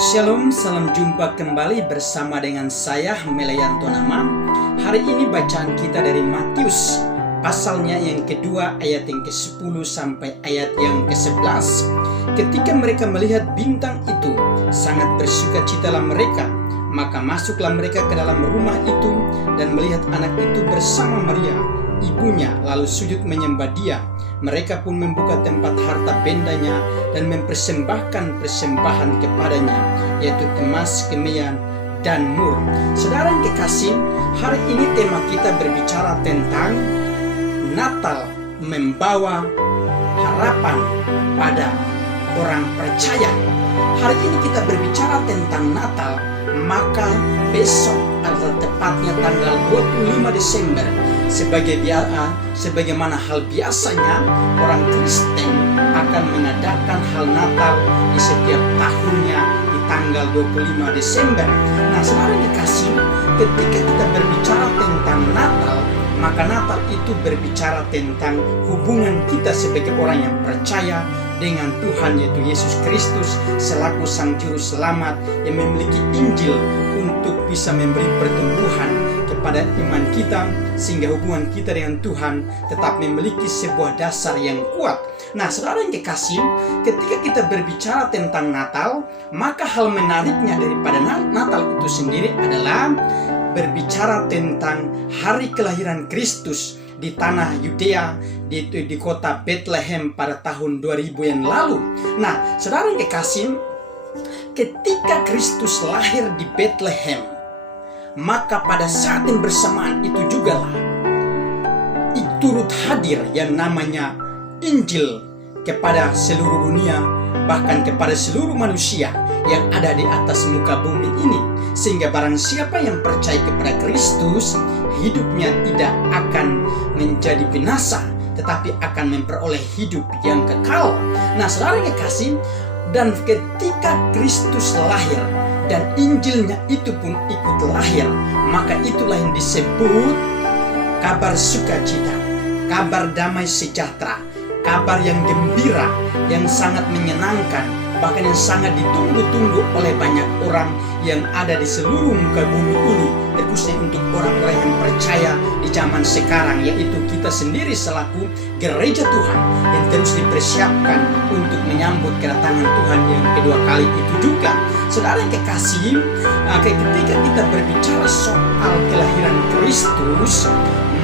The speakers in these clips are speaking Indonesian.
Shalom, salam jumpa kembali bersama dengan saya Melayanto Nama. Hari ini bacaan kita dari Matius pasalnya yang kedua ayat yang ke-10 sampai ayat yang ke-11. Ketika mereka melihat bintang itu, sangat bersukacitalah mereka. Maka masuklah mereka ke dalam rumah itu dan melihat anak itu bersama Maria, ibunya, lalu sujud menyembah dia. Mereka pun membuka tempat harta bendanya dan mempersembahkan persembahan kepadanya, yaitu emas, kemeyan, dan mur. Saudara yang kekasih, hari ini tema kita berbicara tentang Natal membawa harapan pada orang percaya. Hari ini kita berbicara tentang Natal, maka besok adalah tepatnya tanggal 25 Desember. Sebagaimana hal biasanya, orang Kristen akan mengadakan hal Natal di setiap tahunnya di tanggal 25 Desember. Nah, saudara dikasih, ketika kita berbicara tentang Natal, maka Natal itu berbicara tentang hubungan kita sebagai orang yang percaya dengan Tuhan, yaitu Yesus Kristus selaku Sang Juru Selamat yang memiliki Injil untuk bisa memberi pertumbuhan kepada iman kita, sehingga hubungan kita dengan Tuhan tetap memiliki sebuah dasar yang kuat. Nah, saudara yang kekasih, ketika kita berbicara tentang Natal, maka hal menariknya daripada Natal itu sendiri adalah berbicara tentang hari kelahiran Kristus di tanah Yudea, di kota Bethlehem pada tahun 2000 yang lalu. Nah, saudara yang kekasih, ketika Kristus lahir di Bethlehem, maka pada saat yang bersamaan itu jugalah turut hadir yang namanya Injil kepada seluruh dunia, bahkan kepada seluruh manusia yang ada di atas muka bumi ini. Sehingga barang siapa yang percaya kepada Kristus, hidupnya tidak akan menjadi binasa, tetapi akan memperoleh hidup yang kekal. Nah, saudara yang kekasih, dan ketika Kristus lahir dan Injilnya itu pun ikut lahir, maka itulah yang disebut kabar sukacita, kabar damai sejahtera, kabar yang gembira, yang sangat menyenangkan, bahkan yang sangat ditunggu-tunggu oleh banyak orang yang ada di seluruh muka bumi ini, khususnya untuk orang-orang yang percaya di zaman sekarang, yaitu kita sendiri selaku gereja Tuhan yang terus dipersiapkan untuk menyambut kedatangan Tuhan yang kedua kali itu juga. Saudara yang kekasih, ketika kita berbicara soal kelahiran Kristus,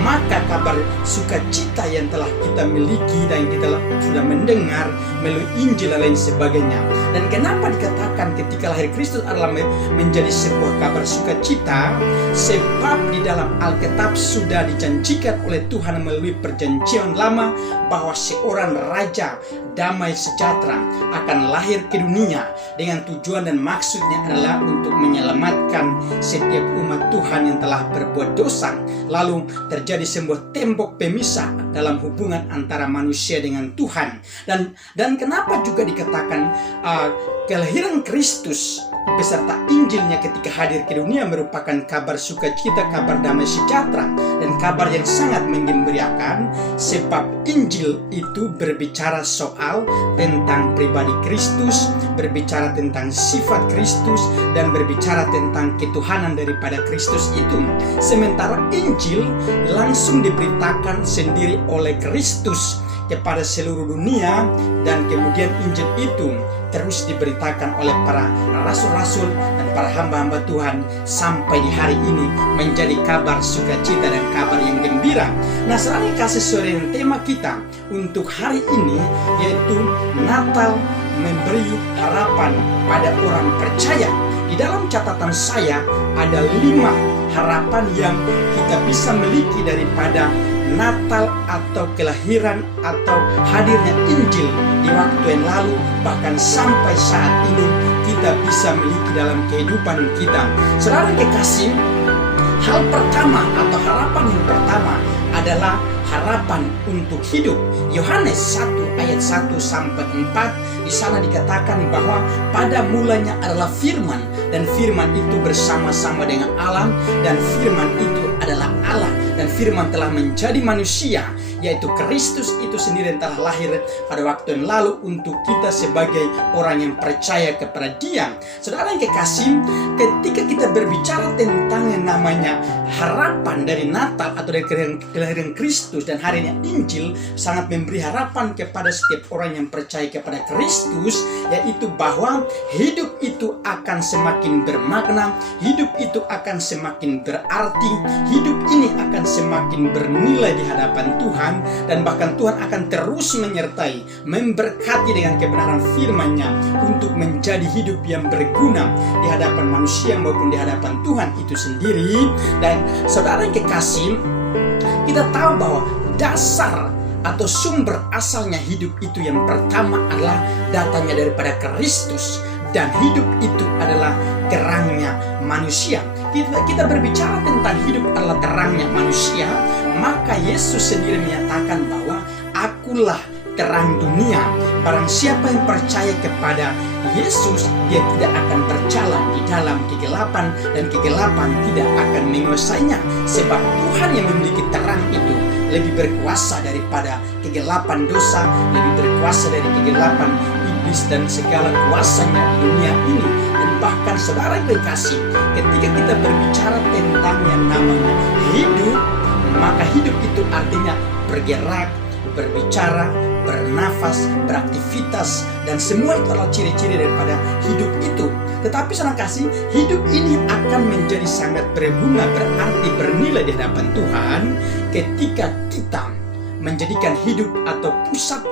maka kabar sukacita yang telah kita miliki dan kita sudah mendengar melalui Injil dan lain sebagainya. Dan kenapa dikatakan ketika lahir Kristus adalah menjadi sebuah kabar sukacita? Sebab di dalam Alkitab sudah dijanjikan oleh Tuhan melalui perjanjian lama bahwa seorang raja damai sejahtera akan lahir ke dunia dengan tujuan dan maksudnya adalah untuk menyelamatkan setiap umat Tuhan yang telah berbuat dosa. Lalu terjadi sebuah tembok pemisah dalam hubungan antara manusia dengan Tuhan. Dan kenapa juga dikatakan kelahiran Kristus beserta Injilnya ketika hadir ke dunia merupakan kabar sukacita, kabar damai sejahtera, dan kabar yang sangat menggembirakan. Sebab Injil itu berbicara soal tentang pribadi Kristus, berbicara tentang sifat Kristus, dan berbicara tentang ketuhanan daripada Kristus itu. Sementara Injil langsung diberitakan sendiri oleh Kristus kepada seluruh dunia, dan kemudian Injil itu terus diberitakan oleh para rasul-rasul dan para hamba-hamba Tuhan sampai di hari ini menjadi kabar sukacita dan kabar yang gembira. Nah, saudara kasih sore yang tema kita untuk hari ini yaitu Natal memberi harapan pada orang percaya. Di dalam catatan saya ada 5 harapan yang kita bisa miliki daripada Natal atau kelahiran atau hadirnya Injil di waktu yang lalu, bahkan sampai saat ini kita bisa miliki dalam kehidupan kita. Saudara kekasih, hal pertama atau harapan yang pertama adalah harapan untuk hidup. Yohanes 1 ayat 1 sampai 4, di sana dikatakan bahwa pada mulanya adalah firman, dan firman itu bersama-sama dengan Allah, dan firman itu adalah Allah, dan firman telah menjadi manusia, yaitu Kristus itu sendiri yang telah lahir pada waktu yang lalu untuk kita sebagai orang yang percaya kepada Dia. Saudara yang kekasih, ketika kita berbicara tentang yang namanya harapan dari Natal atau dari kelahiran Kristus dan harinya Injil, sangat memberi harapan kepada setiap orang yang percaya kepada Kristus, yaitu bahwa hidup itu akan semakin bermakna, hidup itu akan semakin berarti, hidup ini akan semakin bernilai di hadapan Tuhan, dan bahkan Tuhan akan terus menyertai, memberkati dengan kebenaran firman-Nya untuk menjadi hidup yang berguna di hadapan manusia maupun di hadapan Tuhan itu sendiri. Dan saudara yang kekasih, kita tahu bahwa dasar atau sumber asalnya hidup itu yang pertama adalah datangnya daripada Kristus, dan hidup itu adalah terangnya manusia. Kita berbicara tentang hidup adalah terangnya manusia, maka Yesus sendiri menyatakan bahwa akulah terang dunia. Barang siapa yang percaya kepada Yesus, dia tidak akan berjalan di dalam kegelapan, dan kegelapan tidak akan menguasainya, sebab Tuhan yang memiliki terang itu lebih berkuasa daripada kegelapan dosa, lebih berkuasa dari kegelapan iblis dan segala kuasanya di dunia ini. Dan bahkan saudara yang kekasih, ketika kita berbicara tentang yang namanya hidup, maka hidup itu artinya bergerak, berbicara, bernafas, beraktivitas, dan semua itu adalah ciri-ciri daripada hidup itu. Tetapi saudara kasih, hidup ini akan menjadi sangat berguna, berarti bernilai di hadapan Tuhan ketika kita menjadikan hidup atau pusat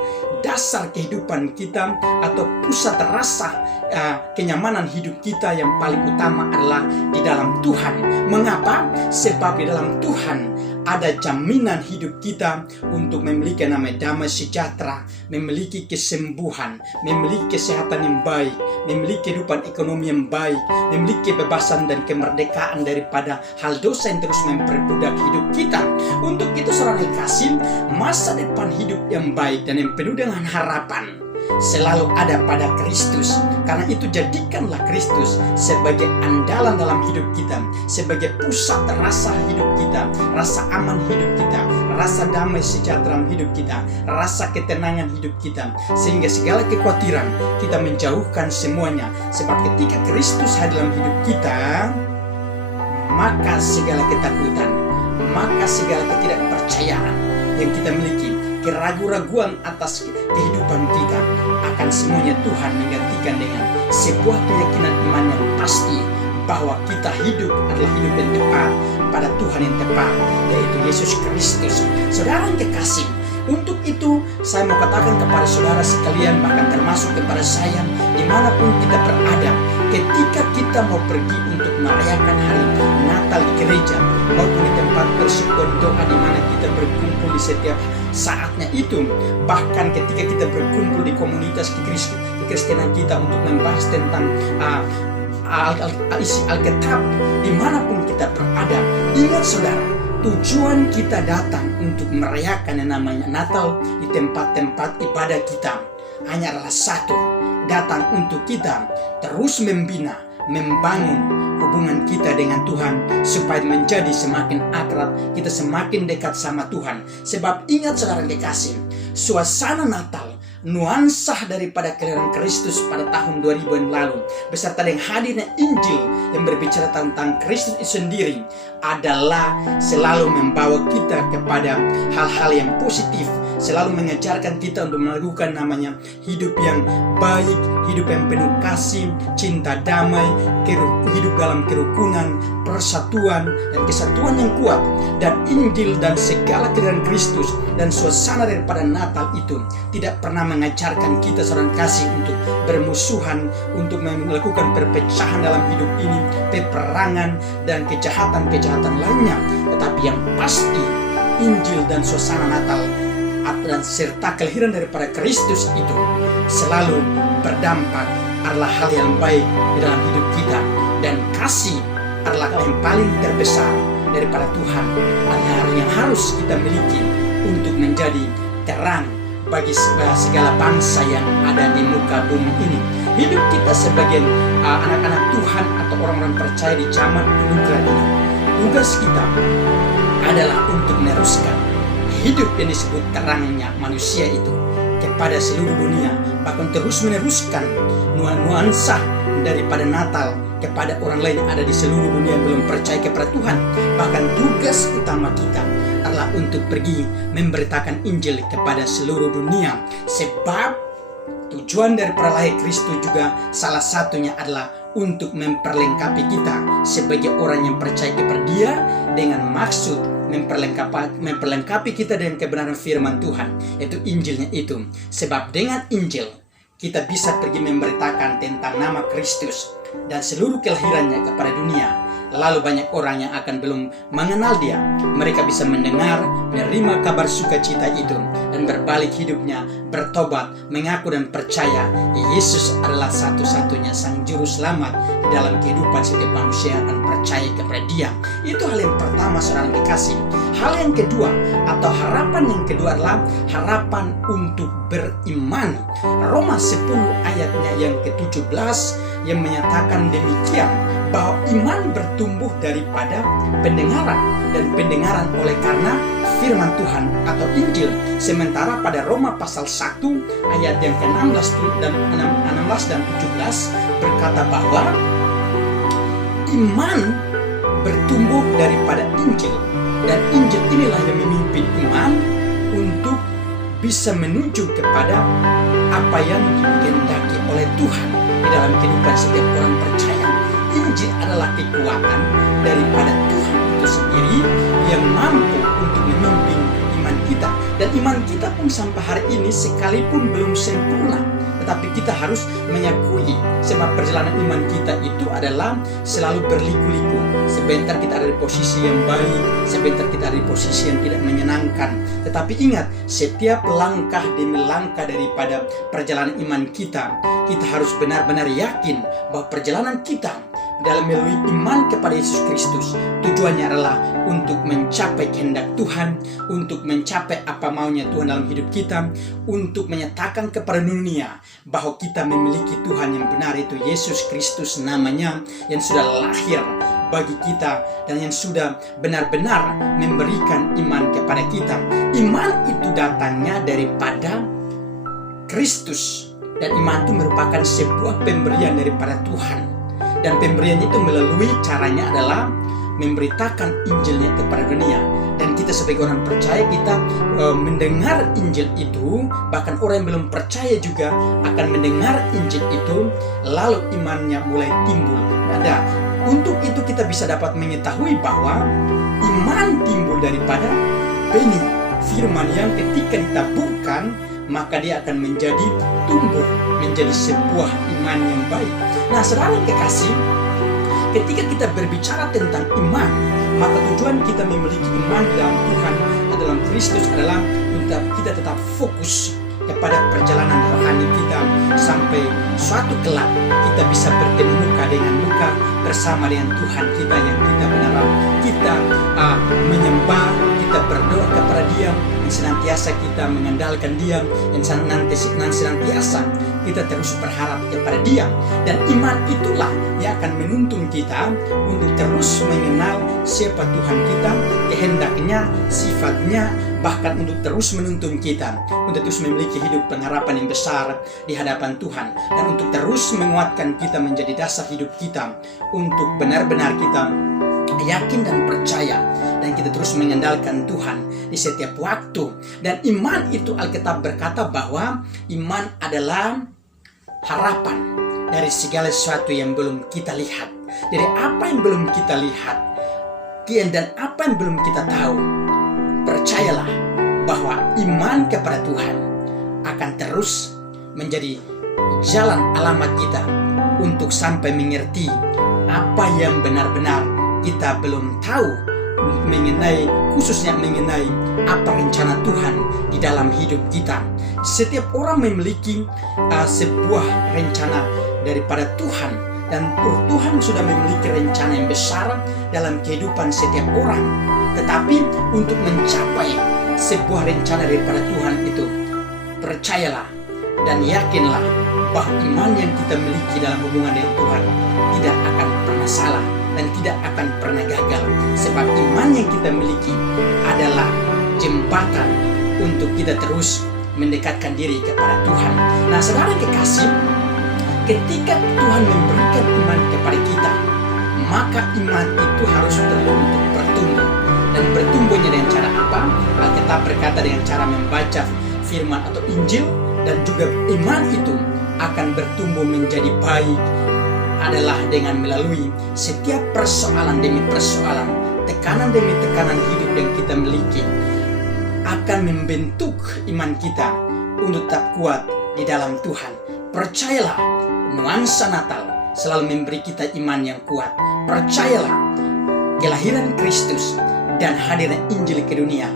dasar kehidupan kita atau pusat rasa kenyamanan hidup kita yang paling utama adalah di dalam Tuhan. Mengapa? Sebab di dalam Tuhan ada jaminan hidup kita untuk memiliki namanya damai sejahtera, memiliki kesembuhan, memiliki kesehatan yang baik, memiliki kehidupan ekonomi yang baik, memiliki kebebasan dan kemerdekaan daripada hal dosa yang terus memperbudak hidup kita. Untuk itu saudara yang kasih, masa depan hidup yang baik dan yang penuh dengan harapan selalu ada pada Kristus. Karena itu jadikanlah Kristus sebagai andalan dalam hidup kita, sebagai pusat rasa hidup kita, rasa aman hidup kita, rasa damai sejahtera hidup kita, rasa ketenangan hidup kita, sehingga segala kekhawatiran kita menjauhkan semuanya. Sebab ketika Kristus hadir dalam hidup kita, maka segala ketakutan, maka segala ketidakpercayaan yang kita miliki, keraguan-raguan atas kehidupan kita, akan semuanya Tuhan menggantikan dengan sebuah keyakinan iman yang pasti bahwa kita hidup adalah hidup yang tepat pada Tuhan yang tepat, yaitu Yesus Kristus. Saudara yang kekasih, untuk itu saya mau katakan kepada saudara sekalian, bahkan termasuk kepada saya, dimanapun kita berada, ketika kita mau pergi untuk merayakan hari Natal di gereja maupun di tempat persekutuan doa di mana kita berkumpul di setiap saatnya itu, bahkan ketika kita berkumpul di komunitas kekristenan kita untuk membahas tentang isi Alkitab, dimanapun kita berada, ingat saudara, tujuan kita datang untuk merayakan yang namanya Natal di tempat-tempat ibadah kita hanya adalah satu, datang untuk kita terus membina, membangun hubungan kita dengan Tuhan supaya menjadi semakin akrab, kita semakin dekat sama Tuhan. Sebab ingat saudara yang dikasih, suasana Natal, nuansa daripada kelahiran Kristus pada tahun 2000 yang lalu, beserta dengan hadirnya Injil yang berbicara tentang Kristus itu sendiri, adalah selalu membawa kita kepada hal-hal yang positif, selalu mengajarkan kita untuk melakukan namanya hidup yang baik, hidup yang penuh kasih, cinta damai, hidup dalam kerukunan, persatuan, dan kesatuan yang kuat. Dan Injil dan segala kelahiran Kristus dan suasana daripada Natal itu tidak pernah mengajarkan kita seorang kasih untuk bermusuhan, untuk melakukan perpecahan dalam hidup ini, peperangan, dan kejahatan-kejahatan lainnya. Tetapi yang pasti, Injil dan suasana Natal dan serta kelahiran daripada Kristus itu selalu berdampak adalah hal yang baik di dalam hidup kita, dan kasih adalah hal yang paling terbesar daripada Tuhan, adalah yang harus kita miliki untuk menjadi terang bagi segala bangsa yang ada di muka bumi ini. Hidup kita sebagai anak-anak Tuhan atau orang-orang percaya di zaman anugerah ini, tugas kita adalah untuk meneruskan hidup yang disebut terangnya manusia itu kepada seluruh dunia, bahkan terus meneruskan nuansa daripada Natal kepada orang lain yang ada di seluruh dunia yang belum percaya kepada Tuhan. Bahkan tugas utama kita adalah untuk pergi memberitakan Injil kepada seluruh dunia, sebab tujuan dari lahir Kristus juga salah satunya adalah untuk memperlengkapi kita sebagai orang yang percaya kepada Dia, dengan maksud memperlengkapi kita dengan kebenaran firman Tuhan, yaitu Injilnya itu. Sebab dengan Injil kita bisa pergi memberitakan tentang nama Kristus dan seluruh kelahirannya kepada dunia. Lalu banyak orang yang akan belum mengenal Dia, mereka bisa mendengar, menerima kabar sukacita itu, dan berbalik hidupnya, bertobat, mengaku dan percaya Yesus adalah satu-satunya Sang Juru Selamat di dalam kehidupan setiap manusia yang akan percaya kepada Dia. Itu hal yang pertama, saudara dikasih. Hal yang kedua atau harapan yang kedua adalah harapan untuk beriman. Roma 10 ayatnya yang ke-17 yang menyatakan demikian, bahwa iman bertumbuh daripada pendengaran, dan pendengaran oleh karena firman Tuhan atau Injil. Sementara pada Roma pasal 1 ayat yang ke-16 dan 17 berkata bahwa iman bertumbuh daripada Injil, dan Injil inilah yang memimpin iman untuk bisa menuju kepada apa yang dikehendaki oleh Tuhan di dalam kehidupan setiap orang percaya. Injil adalah kekuatan daripada Tuhan itu sendiri yang mampu untuk memimpin iman kita. Dan iman kita pun sampai hari ini sekalipun belum sempurna, tetapi kita harus mengakui, sebab perjalanan iman kita itu adalah selalu berliku-liku. Sebentar kita ada di posisi yang baik, sebentar kita ada di posisi yang tidak menyenangkan. Tetapi ingat, setiap langkah demi langkah daripada perjalanan iman kita, kita harus benar-benar yakin bahwa perjalanan kita dalam melalui iman kepada Yesus Kristus, tujuannya adalah untuk mencapai kehendak Tuhan, untuk mencapai apa maunya Tuhan dalam hidup kita, untuk menyatakan kepada dunia bahwa kita memiliki Tuhan yang benar, itu Yesus Kristus namanya, yang sudah lahir bagi kita dan yang sudah benar-benar memberikan iman kepada kita. Iman itu datangnya daripada Kristus, dan iman itu merupakan sebuah pemberian daripada Tuhan. Dan pemberiannya itu melalui caranya adalah memberitakan Injilnya kepada dunia. Dan kita sebagai orang percaya, kita mendengar Injil itu, bahkan orang yang belum percaya juga akan mendengar Injil itu, lalu imannya mulai timbul. Ada. Untuk itu kita bisa dapat mengetahui bahwa iman timbul daripada benih firman yang ketika ditaburkan, maka dia akan menjadi tumbuh, menjadi sebuah iman yang baik. Nah, saudara yang kekasih, ketika kita berbicara tentang iman, maka tujuan kita memiliki iman dalam Tuhan, dalam Kristus adalah untuk kita tetap fokus kepada perjalanan rohani kita sampai suatu kelak kita bisa bertemu muka dengan muka bersama dengan Tuhan kita yang kita benar kita menyembah, kita berdoa kepada Dia, yang senantiasa kita mengandalkan Dia, yang senantiasa kita terus berharap kepada Dia. Dan iman itulah yang akan menuntun kita untuk terus mengenal siapa Tuhan kita, kehendaknya, sifatnya, bahkan untuk terus menuntun kita untuk terus memiliki hidup pengharapan yang besar di hadapan Tuhan, dan untuk terus menguatkan kita menjadi dasar hidup kita untuk benar-benar kita yakin dan percaya, dan kita terus mengandalkan Tuhan di setiap waktu. Dan iman itu, Alkitab berkata bahwa iman adalah harapan dari segala sesuatu yang belum kita lihat, dari apa yang belum kita lihat dan apa yang belum kita tahu. Percayalah bahwa iman kepada Tuhan akan terus menjadi jalan alamat kita untuk sampai mengerti apa yang benar-benar kita belum tahu, khususnya mengenai apa rencana Tuhan di dalam hidup kita. Setiap orang memiliki sebuah rencana daripada Tuhan, dan Tuhan sudah memiliki rencana yang besar dalam kehidupan setiap orang. Tetapi untuk mencapai sebuah rencana daripada Tuhan itu, percayalah dan yakinlah bahwa iman yang kita miliki dalam hubungan dengan Tuhan tidak akan pernah salah dan tidak akan pernah gagal. Sebab iman yang kita miliki adalah jembatan untuk kita terus mendekatkan diri kepada Tuhan. Nah, saudara kekasih, ketika Tuhan memberikan iman kepada kita, maka iman itu harus terus untuk bertumbuh. Dan bertumbuhnya dengan cara apa? Alkitab berkata dengan cara membaca firman atau Injil, dan juga iman itu akan bertumbuh menjadi baik adalah dengan melalui setiap persoalan demi persoalan, tekanan demi tekanan hidup yang kita miliki akan membentuk iman kita untuk tetap kuat di dalam Tuhan. Percayalah, nuansa Natal selalu memberi kita iman yang kuat. Percayalah, kelahiran Kristus dan hadirnya Injil ke dunia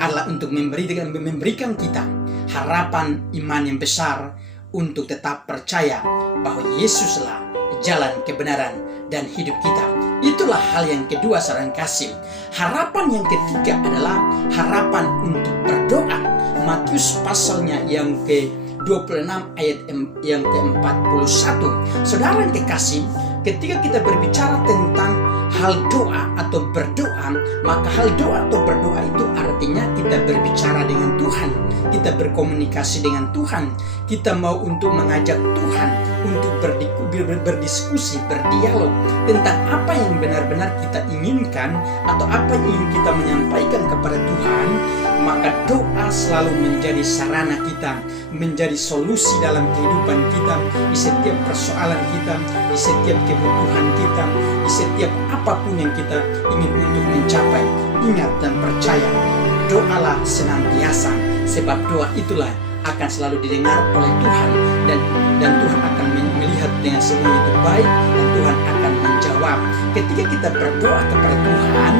adalah untuk memberikan kita harapan iman yang besar untuk tetap percaya bahwa Yesuslah jalan kebenaran dan hidup kita. Itulah hal yang kedua, saudara kasih. Harapan yang ketiga adalah harapan untuk berdoa. Matius pasalnya yang ke-26 ayat yang ke-41. Saudara yang kekasih, ketika kita berbicara tentang hal doa atau berdoa, maka hal doa atau berdoa itu artinya kita berbicara dengan Tuhan, kita berkomunikasi dengan Tuhan, kita mau untuk mengajak Tuhan untuk berdiskusi, berdialog tentang apa yang benar-benar kita inginkan atau apa yang ingin kita menyampaikan kepada Tuhan. Maka doa selalu menjadi sarana kita, menjadi solusi dalam kehidupan kita, di setiap persoalan kita, di setiap kebutuhan kita, di setiap apapun yang kita ingin untuk mencapai. Ingat dan percaya, doalah senantiasa, sebab doa itulah akan selalu didengar oleh Tuhan, dan Tuhan akan melihat dengan semua itu baik, dan Tuhan akan menjawab. Ketika kita berdoa kepada Tuhan,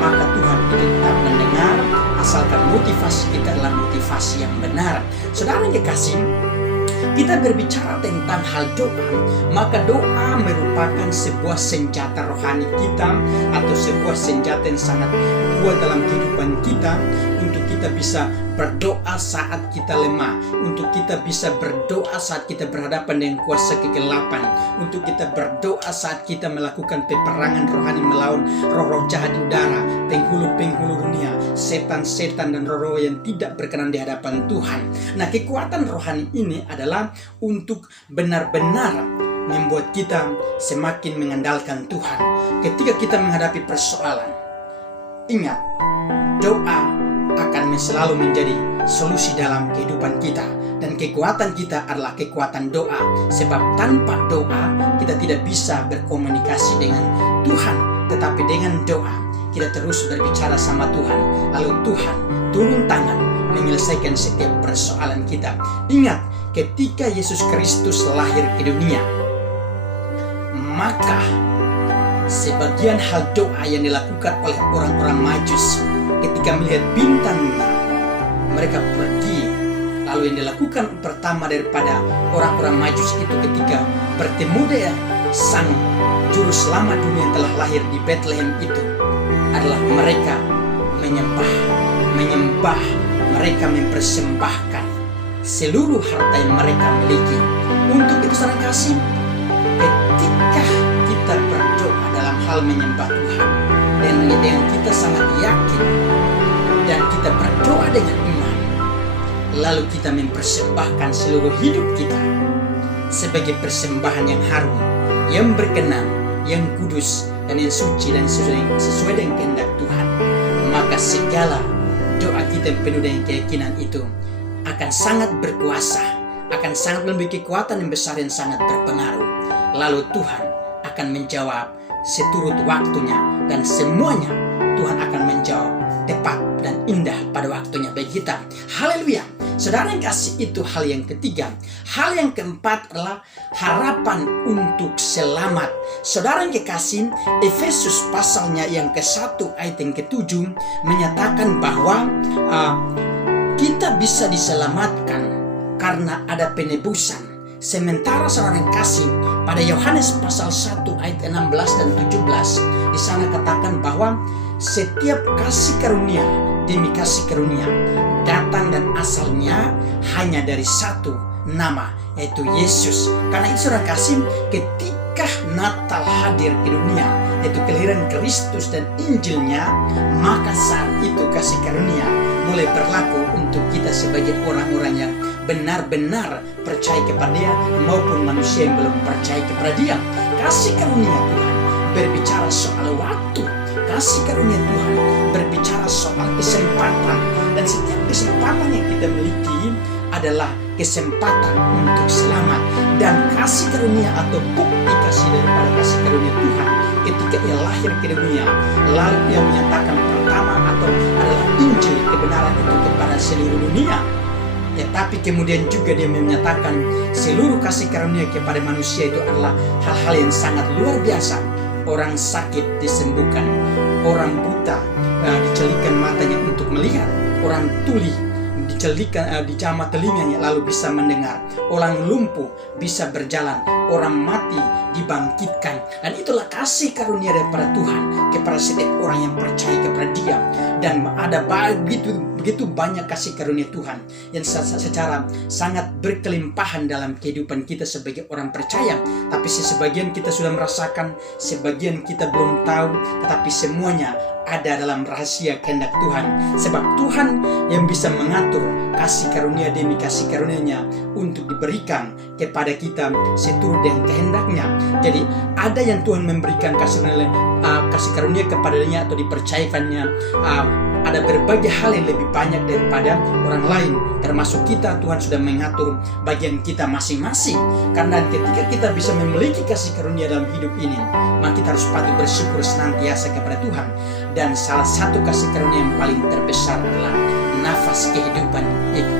maka Tuhan itu tetap mendengar, asalkan motivasi kita adalah motivasi yang benar. Saudara yang kekasih, kita berbicara tentang hal doa, maka doa merupakan sebuah senjata rohani kita atau sebuah senjata yang sangat kuat dalam kehidupan kita untuk kita bisa berdoa saat kita lemah, untuk kita bisa berdoa saat kita berhadapan dengan kuasa kegelapan, untuk kita berdoa saat kita melakukan peperangan rohani melawan roh-roh jahat di udara, penghulu-penghulu dunia, setan-setan dan roh-roh yang tidak berkenan di hadapan Tuhan. Nah, kekuatan rohani ini adalah untuk benar-benar membuat kita semakin mengandalkan Tuhan. Ketika kita menghadapi persoalan, ingat, doa akan selalu menjadi solusi dalam kehidupan kita. Dan kekuatan kita adalah kekuatan doa. Sebab tanpa doa kita tidak bisa berkomunikasi dengan Tuhan. Tetapi dengan doa kita terus berbicara sama Tuhan. Lalu Tuhan turun tangan menyelesaikan setiap persoalan kita. Ingat, ketika Yesus Kristus lahir ke dunia, maka sebagian hal doa yang dilakukan oleh orang-orang Majus ketika melihat bintangnya, mereka pergi. Lalu yang dilakukan pertama daripada orang-orang Majus itu ketika bertemu dengan Sang Juru Selamat dunia yang telah lahir di Bethlehem itu adalah mereka menyembah, mereka mempersembahkan seluruh harta yang mereka miliki. Untuk itu saudara kasih, ketika kita berdoa dalam hal menyembah Tuhan dan dengan kita sangat yakin dan kita berdoa dengan iman, lalu kita mempersembahkan seluruh hidup kita sebagai persembahan yang harum, yang berkenan, yang kudus dan yang suci dan sesuai dengan kehendak Tuhan, maka segala doa kita yang penuh dengan keyakinan itu akan sangat berkuasa, akan sangat memiliki kekuatan yang besar yang sangat berpengaruh. Lalu Tuhan akan menjawab seturut waktunya, dan semuanya Tuhan akan menjawab tepat dan indah pada waktunya bagi kita. Haleluya. Saudara yang kasih, itu hal yang ketiga. Hal yang keempat adalah harapan untuk selamat. Saudara yang kekasih, Efesus pasalnya yang ke-1 ayat yang ke-7 menyatakan bahwa kita bisa diselamatkan karena ada penebusan. Sementara saudara yang kasih, pada Yohanes pasal 1 ayat 16 dan 17 di sana katakan bahwa setiap kasih karunia demi kasih karunia datang dan asalnya hanya dari satu nama, yaitu Yesus. Karena itu saudara kasih, ketika Natal hadir ke dunia, yaitu kelahiran Kristus dan Injilnya, maka saat itu kasih karunia mulai berlaku untuk kita sebagai orang-orang yang benar-benar percaya kepada Dia maupun manusia yang belum percaya kepada Dia. Kasih karunia Tuhan berbicara soal waktu. Kasih karunia Tuhan berbicara soal kesempatan, dan setiap kesempatan yang kita miliki adalah kesempatan untuk selamat. Dan kasih karunia atau bukti kasih daripada kasih karunia Tuhan ketika Ia lahir ke dunia, lalu Ia menyatakan pertama atau adalah Injil kebenaran itu kepada seluruh dunia. Tetapi kemudian juga Dia menyatakan seluruh kasih karunia kepada manusia itu adalah hal-hal yang sangat luar biasa. Orang sakit disembuhkan, orang buta dicelikan matanya untuk melihat, orang tuli dijamah telinganya lalu bisa mendengar, orang lumpuh bisa berjalan, orang mati dibangkitkan. Dan itulah kasih karunia daripada Tuhan kepada setiap orang yang percaya kepada Dia. Dan ada begitu banyak kasih karunia Tuhan yang secara sangat berkelimpahan dalam kehidupan kita sebagai orang percaya. Tapi sebagian kita sudah merasakan, sebagian kita belum tahu, tetapi semuanya ada dalam rahasia kehendak Tuhan. Sebab Tuhan yang bisa mengatur kasih karunia demi kasih karunia-Nya untuk diberikan kepada kita seturut dengan kehendaknya. Jadi ada yang Tuhan memberikan kasih karunia kepadanya atau dipercayakannya. Ada berbagai hal yang lebih banyak daripada orang lain, termasuk kita. Tuhan sudah mengatur bagian kita masing-masing. Karena ketika kita bisa memiliki kasih karunia dalam hidup ini, maka kita harus patut bersyukur senantiasa kepada Tuhan. Dan salah satu kasih karunia yang paling terbesar adalah nafas kehidupan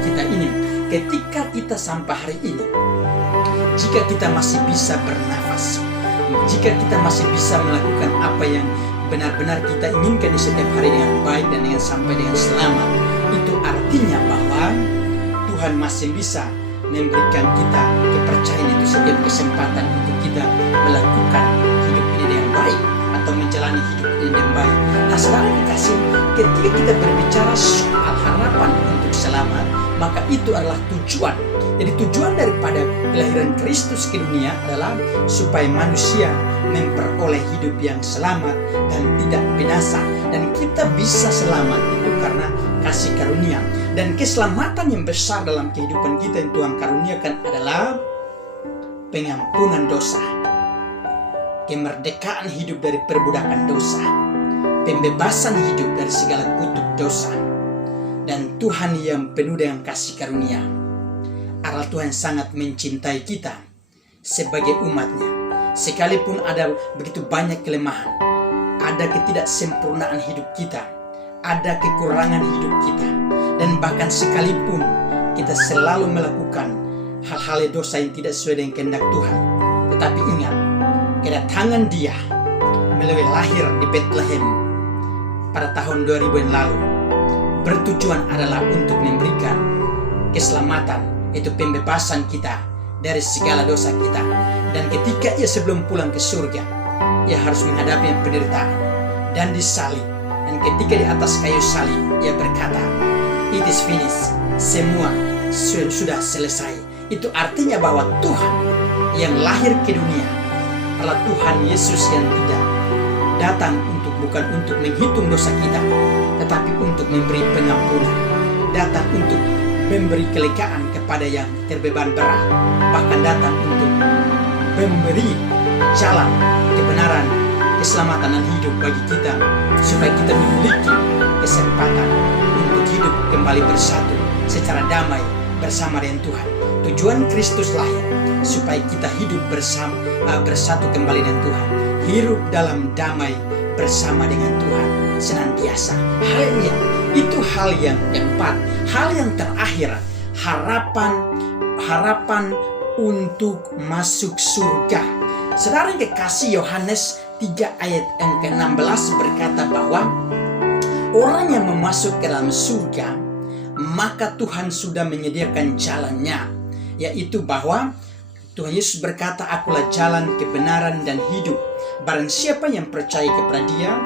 kita ini. Ketika kita sampai hari ini, jika kita masih bisa bernafas, jika kita masih bisa melakukan apa yang benar-benar kita inginkan di setiap hari dengan baik dan dengan sampai dengan selamat, itu artinya bahwa Tuhan masih bisa memberikan kita kepercayaan itu setiap kesempatan untuk kita melakukan hidup ini dengan baik atau menjalani hidup ini dengan baik. Nah, saudara dikasih, ketika kita berbicara soal harapan untuk selamat, maka itu adalah tujuan. Jadi tujuan daripada kelahiran Kristus ke dunia adalah supaya manusia memperoleh hidup yang selamat dan tidak binasa. Dan kita bisa selamat itu karena kasih karunia. Dan keselamatan yang besar dalam kehidupan kita yang Tuhan karuniakan adalah pengampunan dosa, kemerdekaan hidup dari perbudakan dosa, pembebasan hidup dari segala kutuk dosa. Dan Tuhan yang penuh dengan kasih karunia adalah Tuhan sangat mencintai kita sebagai umatnya. Sekalipun ada begitu banyak kelemahan, ada ketidaksempurnaan hidup kita, ada kekurangan hidup kita, dan bahkan sekalipun kita selalu melakukan hal-hal dosa yang tidak sesuai dengan kehendak Tuhan, tetapi ingat, kedatangan Dia melalui lahir di Bethlehem pada tahun 2000 yang lalu bertujuan adalah untuk memberikan keselamatan, itu pembebasan kita dari segala dosa kita. Dan ketika Ia sebelum pulang ke surga, Ia harus menghadapi penderitaan dan disalib. Dan ketika di atas kayu salib, Ia berkata, "It is finished." Semua sudah selesai. Itu artinya bahwa Tuhan yang lahir ke dunia adalah Tuhan Yesus yang tidak datang bukan untuk menghitung dosa kita, tetapi untuk memberi pengampunan, datang untuk memberi kelegaan kepada yang terbeban berat, bahkan datang untuk memberi jalan kebenaran, keselamatan dan hidup bagi kita, supaya kita memiliki kesempatan untuk hidup kembali bersatu secara damai bersama dengan Tuhan. Tujuan Kristus lahir supaya kita hidup bersatu kembali dengan Tuhan, hidup dalam damai bersama dengan Tuhan senantiasa. Haleluya. Itu hal yang keempat. Hal yang terakhir, harapan untuk masuk surga. Saudara yang kekasih, Yohanes 3 ayat yang ke-16 berkata bahwa orang yang memasuk ke dalam surga, maka Tuhan sudah menyediakan jalannya, yaitu bahwa Tuhan Yesus berkata, "Akulah jalan, kebenaran dan hidup. Barang siapa yang percaya kepada Dia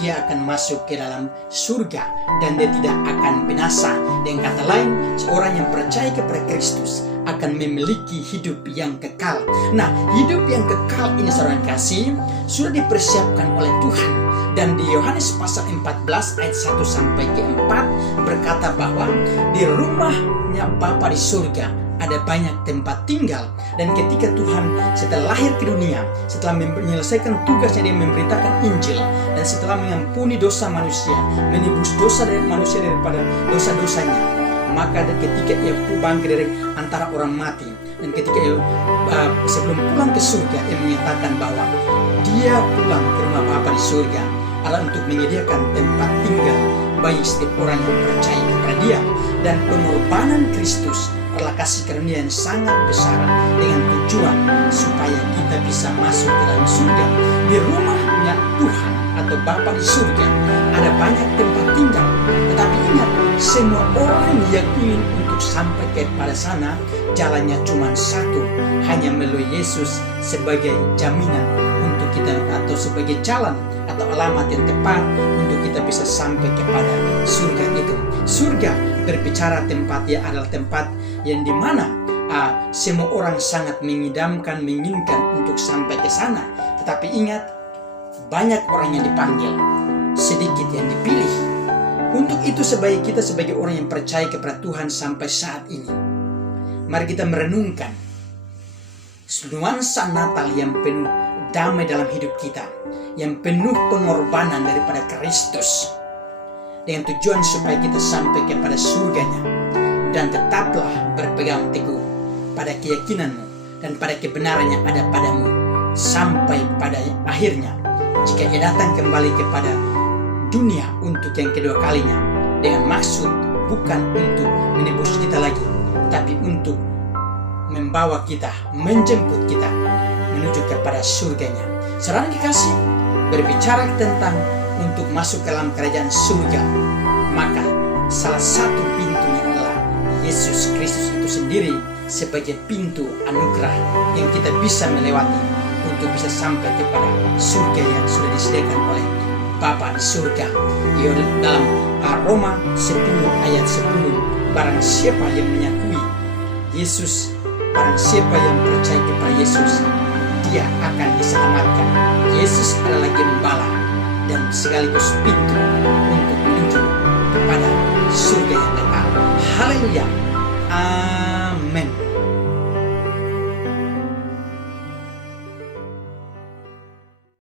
dia akan masuk ke dalam surga dan dia tidak akan binasa. Dengan kata lain, seorang yang percaya kepada Kristus akan memiliki hidup yang kekal. Nah, hidup yang kekal ini saudara kasih sudah dipersiapkan oleh Tuhan. Dan di Yohanes pasal 14 ayat 1 sampai ke 4 berkata bahwa di rumahnya Bapa di surga ada banyak tempat tinggal. Dan ketika Tuhan setelah lahir ke dunia, setelah menyelesaikan tugasnya dia memberitakan Injil, dan setelah mengampuni dosa manusia, menebus dosa dari manusia daripada dosa-dosanya, maka ketika ia bangkit dari antara orang mati, dan ketika ia sebelum pulang ke surga, ia menyatakan bahwa dia pulang ke rumah Bapa di surga adalah untuk menyediakan tempat tinggal bagi setiap orang yang percaya kepada dia. Dan pengorbanan Kristus adalah kasih karunia yang sangat besar dengan tujuan supaya kita bisa masuk ke dalam surga. Di rumahnya Tuhan atau Bapa di surga ada banyak tempat tinggal. Tetapi ingat, semua orang yang ingin untuk sampai kepada sana, jalannya cuma satu, hanya melalui Yesus sebagai jaminan untuk kita, atau sebagai jalan atau alamat yang tepat untuk kita bisa sampai kepada surga itu. Surga berbicara tempat, ya adalah tempat yang dimana semua orang sangat mengidamkan, menginginkan untuk sampai ke sana. Tetapi ingat, banyak orang yang dipanggil, sedikit yang dipilih. Untuk itu sebagai kita sebagai orang yang percaya kepada Tuhan sampai saat ini, mari kita merenungkan nuansa Natal yang penuh damai dalam hidup kita, yang penuh pengorbanan daripada Kristus, dengan tujuan supaya kita sampai kepada surganya. Dan tetaplah berpegang teguh pada keyakinanmu dan pada kebenaran yang ada padamu sampai pada akhirnya, jika ia datang kembali kepada dunia untuk yang kedua kalinya, dengan maksud bukan untuk menebus kita lagi, tapi untuk membawa kita, menjemput kita menuju kepada surganya. Saudara dikasih, berbicara tentang untuk masuk ke dalam kerajaan surga, maka salah satu pintunya adalah Yesus Kristus itu sendiri sebagai pintu anugerah yang kita bisa melewati untuk bisa sampai kepada surga yang sudah disediakan oleh Bapa di surga. Dalam Roma 10 ayat 10, barang siapa yang menyakui Yesus, barang siapa yang percaya kepada Yesus, dia akan diselamatkan. Yesus adalah gembala dan sekaligus pintu untuk menuju kepada surga yang kekal. Haleluya.